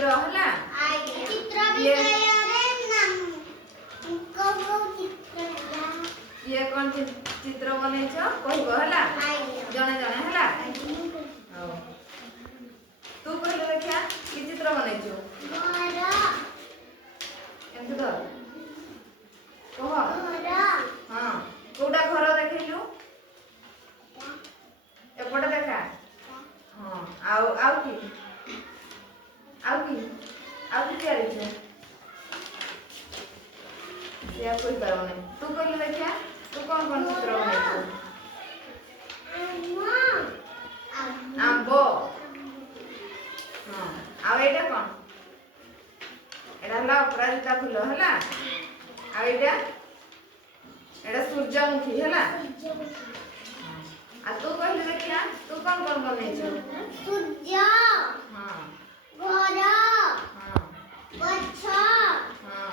चित्र हला चित्र ये ये कौन चित्र बनैछ कहबो हला जणे जणे हला हां तू कहले देखा की चित्र बनैछ एंत तो कह हां कोडा घर देखैलु एपटे देखा हां आउ की तैयारी छे या कोई करो नहीं तू कहले देखा तू कौन चित्र बनैछ आंबो हाँ आउ एटा कौन एटा हला अपराजिता फूल हला आ एटा सूर्यमुखी हला आ तू कहले देखा तू कौन बनैछ सूर्य हाँ घर हाँ गच्छ हाँ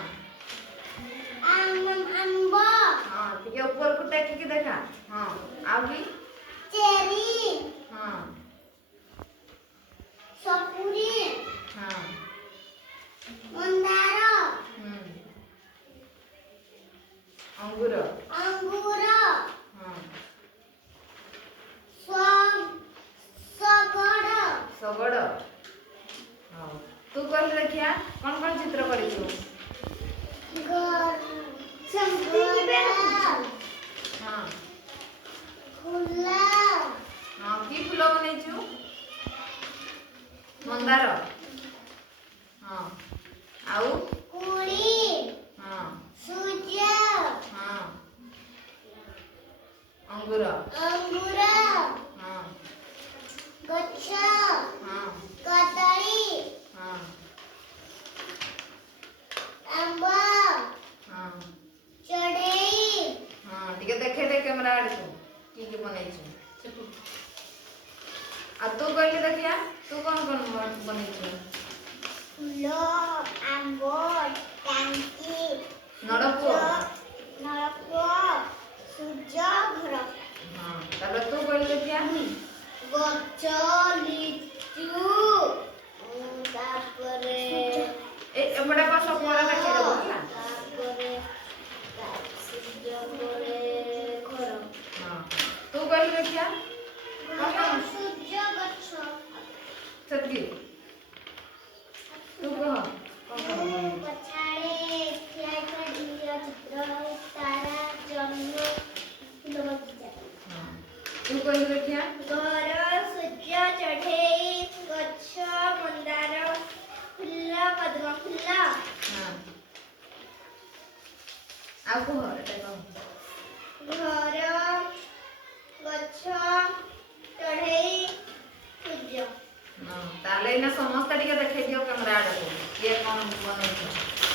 आंबो हाँ ठीक है ऊपर को टेक के देखा हाँ आगे चेरी हाँ सपुरी हाँ मंदार अंगूर अंगूर हाँ सगड़ हाँ तू कहले देखिया कौन चित्र करिछु हाँ हाँ की फूल बनैछु मंदार हाँ आउ हाँ हाँ अंगूर हाँ गच्छ हाँ कदली हाँ आंबा हाँ चढ़ेई हाँ ठीक है देखे दे कैमरा आड़ को की बनैछु आ तू कहले देखिया तू कौन बनैछु फूल आंबो टांकी नड़पुआ नलकूप सूर्य घर हाँ तापर तू कहले देखिया गच्छ लिचु तापरे एपटे को सब पूरा देखै देबो हला तापरे सूर्य घर हाँ तू कहले देखिया सूर्य गच्छ सतगी तू कह पछाड़े ठिया करिया चित्र तारा जन्म फूल बगीचा हाँ तू कहले देखिया घर सूर्य चढ़ेई गच्छ मंदार फूल पद्म फूल हाँ आ को एटा कह घर गच्छ चढ़ेई सूर्य हाँ ताले ना समस्त टिके देखै दियो कैमरा आड़ को ये कौन बनैछु